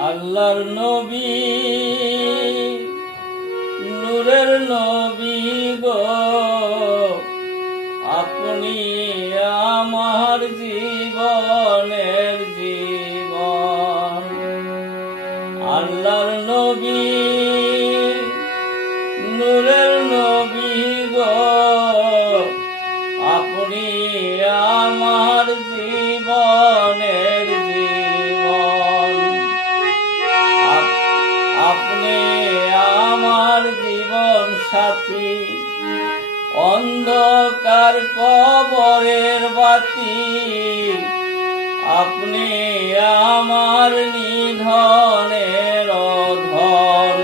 আল্লাহর নবী নূরের নবী গো, আপনি আমার জীবনের জীবন। আল্লাহর নবী নূরের নবী গো, আপনি আমার জীবনের জীবন। আপনি আমার জীবন সাথী, অন্ধকার কবরের বাতি, আপনি আমার নিধনের ধন।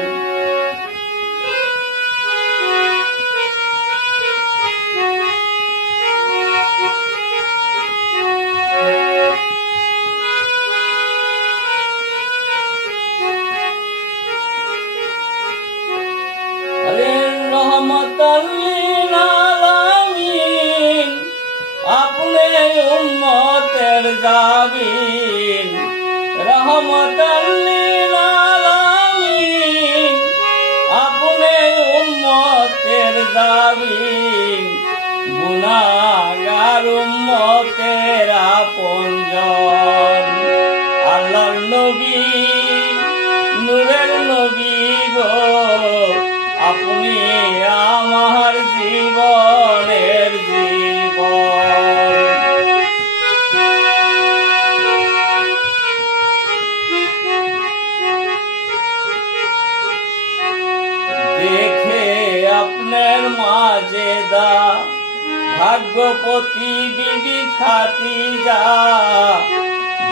রহমতাল লিল আলামিন, আপনি উম্মতের জাবিন। রহমতাল লিল আলামিন, আপনি উম্মতের জাবিন। গুনাহগার উম্মতের আপনজন। আল্লাহর নবী নূরের নবী গো, আপনি আমার জীবনের জীবন। দেখে আপনার মাজেদা, ভাগ্যপতি বিবি খাদিজা,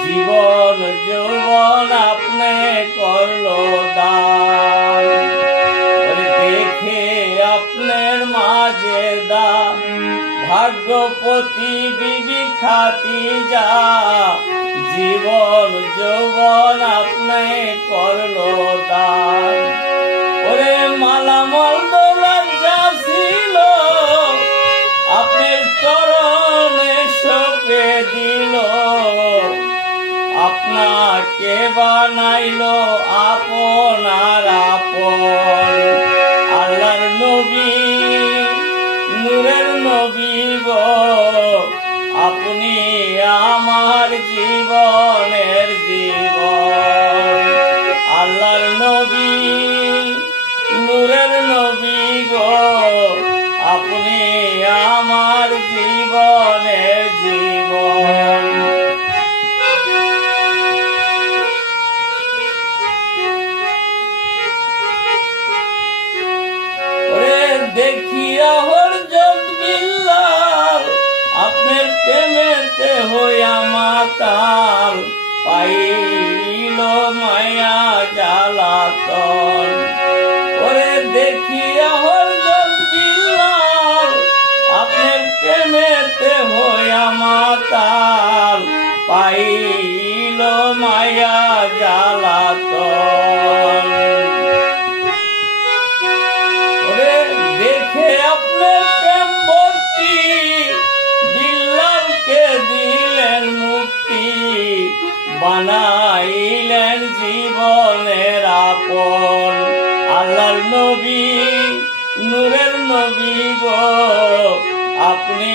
জীবন যৌবন আপনি করলো দান। দেখে আপনার মাজেদা, ভাগ্যপতি বিবি খাদিজা, জীবন যৌবন আপনি করলো দান। ওরে মালামাল দৌলত যা ছিল, আপনার চরণে সঁপে দিল। আপনাকে বানাইলো আপনার আপন। আল্লাহর নবী নূরের নবী গো, আপনি আমার জীবনের জীবন। আল্লাহর নবী নূরের নবী গো, আপনি আমার জীবনের জীবন। দেখিয়া হরজত বিল্লাল, আপনার প্রেমেতে হইয়া মাতাল, পাইল মায়া জ্বালাতন। ওরে দেখিয়া হরজত বিল্লাল, আপনার প্রেমেতে হইয়া মাতাল, পাইল মায়া জ্বালাতন। দেখে আপনার প্রেম ভক্তি, বিল্লালকে দিলেন মুক্তি, বানাইলেন জীবনের আপন। আল্লাহর নবী নূরের নবী গো, আপনি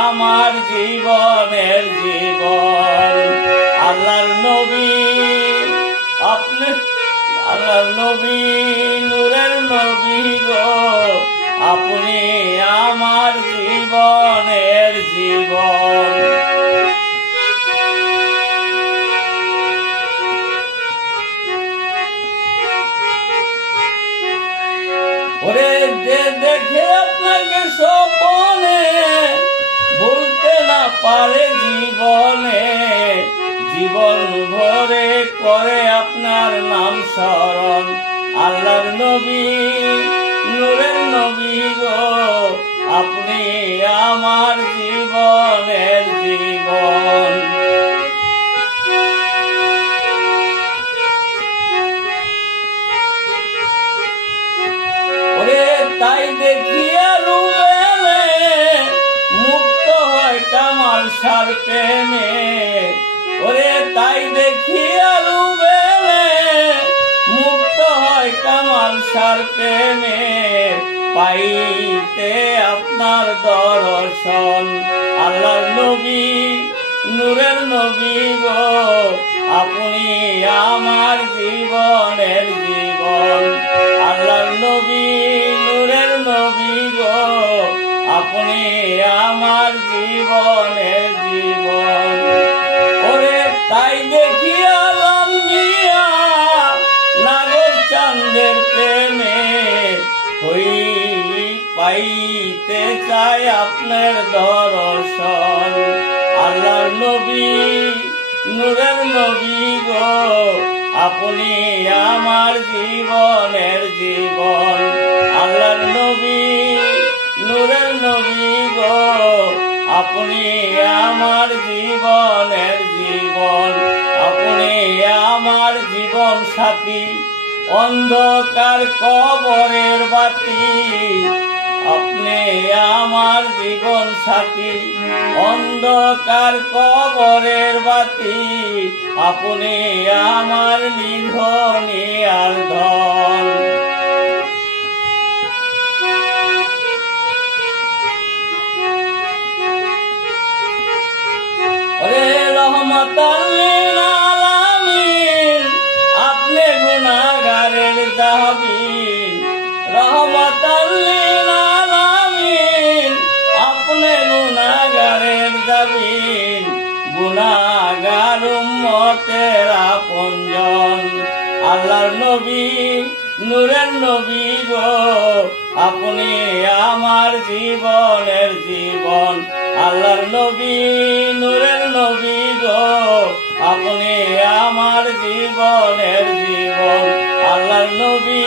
আমার জীবনের জীবন। আল্লাহর নবী আপনি আল্লাহর নবী নূরের নবী গো, আপনি আমার জীবনের জীবন। ওরে দেখে আপনাকে স্বপনে, ভুলতে না পারে জীবনে, জীবন ভরে করে আপনার নাম স্মরণ। আল্লাহর নবী নূরের নবী গো, আপনি আমার জীবনের জীবন। ওরে তাই দেখিয়া রুবেলে, মুক্ত হয় কামাল সার প্রেমে। ওরে তাই দেখিয়া রুবেলে, ভালোবাসার প্রেমে পাইতে আপনার দর্শন। আল্লাহর নবী, নূরের নবী গো, আপনি আমার জীবনের জীবন। আল্লাহর নবী, নূরের নবী গো, আপনি আমার জীবনের জীবন। ওরে তাই দেখিয়া লম্বিয়া নাগর চাঁদের প্রেমে হই পাইতে চাই আপনার দর্শন। আল্লাহর নবী, নূরের নবী গো, আপনি আমার জীবনের জীবন। আল্লাহর নবী, নূরের নবী গো, আপনি আমার জীবনের জীবন। আপনি আমার জীবন সাথী, অন্ধকার কবরের বাতি। আপনি আমার জীবন সাথী, অন্ধকার কবরের বাতি। আপনি আমার নিধনে আর ধন। ওরে রহমতাল লিল আলামিন, আপনি গুনাহগারের জামিন। রহমতাল লিল আলামিন, আপনি গুনাহগারের জামিন। গুনাহগার উম্মতের আপনজন। আল্লাহর নবী, নূরের নবী গো, আপনি আমার জীবনের জীবন। আল্লাহর নবী, নূরের নবী গো, আপনি আমার জীবনের জীবন। আল্লাহর নবী,